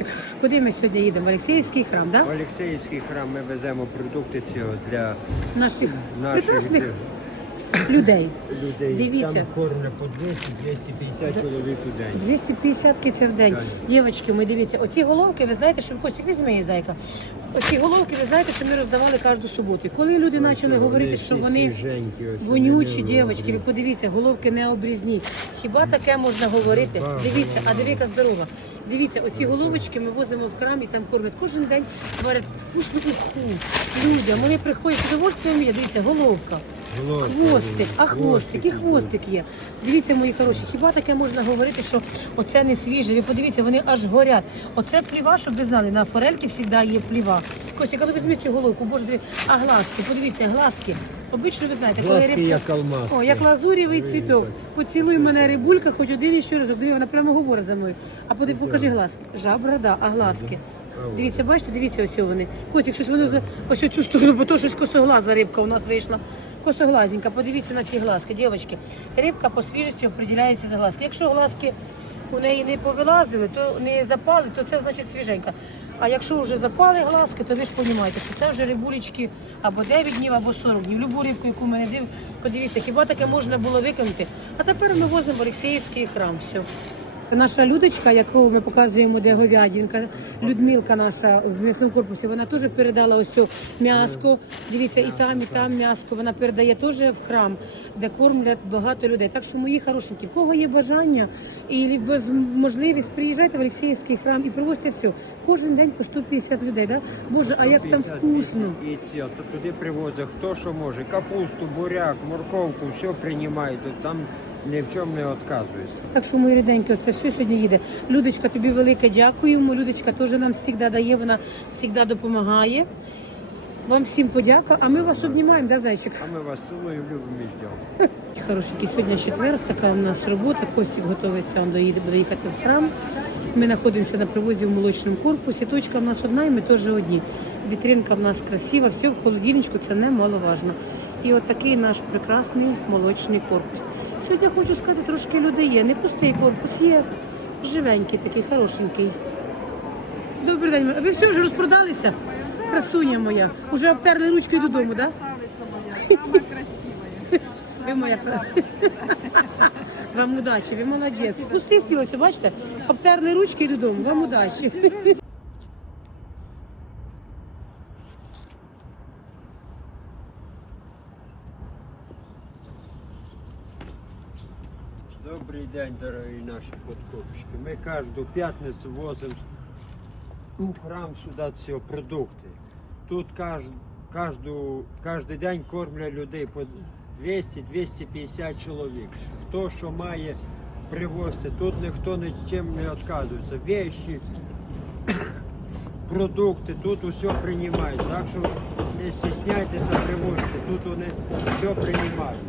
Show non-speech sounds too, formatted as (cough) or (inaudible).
Зайчик, куди ми сьогодні їдемо? В Олексіївський храм, да? В Олексіївський храм ми веземо продукти цього для Наших наших прекрасних людей. людей. Дивіться. Там кормлять по 200-250 чоловік у день. 250 киців в день. Так. Дівчатки, ми дивіться, оці головки, ви знаєте, що Костік, візьми її, зайка. Оці головки, ви знаєте, що ми роздавали кожну суботу. І Коли люди почали говорити, що всі вони свіженькі, ось, вонючі, вони дівчатки, ви подивіться, головки не обрізні. Хіба таке можна говорити? Да, Дивіться, а дивіться здорова. Дивіться, оці головочки ми возимо в храм і там кормять кожен день, варять вкусну уху. Людям, вони приходять з удовольствием є. Дивіться, головка. Хвостик, а хвостик, і хвостик є. Дивіться, мої хороші, хіба таке можна говорити, що оце не свіже? Ви подивіться, вони аж горять. Оце пліва, щоб ви знали, на форельки завжди є пліва. Костя, коли візьміть цю головку, боже, диві, а глазки, подивіться, глазки. Обично ви знаєте, коли Глазки, як алмазки. О, як лазурєвий цвіток. Поцілуй мене рибулька, хоч один і ще разок. Диви, вона прямо говорить за мною. А поди, покажи глазки. Жабра, да, а глазки. Дивіться, бачите, дивіться, ось вони. Котик, щось воно за ось цю сторону, бо то щось косоглаза рибка у нас вийшла. Косоглазенька, подивіться на ці глазки, дівчатки. Рибка по свіжості определяється за глазки. Якщо глазки у неї не повилазили, то не запали, то це значить свіженька. А якщо вже запали глазки, то ви ж розумієте, що це вже рибулечки або 9 днів, або 40 днів. Любу рибку, яку мене див, подивіться, хіба таке можна було викинути. А тепер ми возимо Олексіївський храм. Все. Наша Людочка, яку ми показуємо, де говядинка, Людмилка наша в м'ясному корпусі, вона теж передала ось цю м'яско. Дивіться, і там, і там м'яско. Вона передає теж в храм, де кормлять багато людей. Так що, мої хорошенькі, в кого є бажання і можливість, приїжджайте в Олексіївський храм і привозьте все. Кожен день по 150 людей. Да? Боже, а як там вкусно. І ці, то туди привозять хто що може. Капусту, буряк, морковку, все приймають. Там ні в чому не відказується. Так що, мої ріденькі, це все сьогодні їде. Людочка, тобі велике дякуємо. Людочка теж нам завжди дає, вона завжди допомагає. Вам всім подяка, а ми вас обнімаємо, да, зайчик? А ми вас цілуємо, любимо і ждемо. Хорошенький, сьогодні четвер, така у нас робота. Костік готується, він доїде, буде їхати в храм. Ми знаходимося на привозі в молочному корпусі. Точка в нас одна, і ми теж одні. Вітринка в нас красива, все в холодильничку, це немаловажно. І от такий наш прекрасний молочний корпус. Сьогодні хочу сказати, трошки людей є. Не пустий корпус, є живенький, такий хорошенький. Добрий день. Ви все вже розпродалися? Красуня моя. Уже обтерли ручкою додому, так? Самая красивая. Ви моя (laughs) вам удачі, ви молодець. Пусти стілося, бачите? Обтерли ручки і додому. Вам удачі. Добрий день, дорогі наші подкупщики. Ми кожну п'ятницю возимо у храм сюди ці продукти. Тут кожен день кормлять людей по 200-250 чоловік. Хто що має привозити, тут ніхто нічим не відказується. Вещі, продукти, тут усе приймають. Так що не стісняйтеся привозити, тут вони все приймають.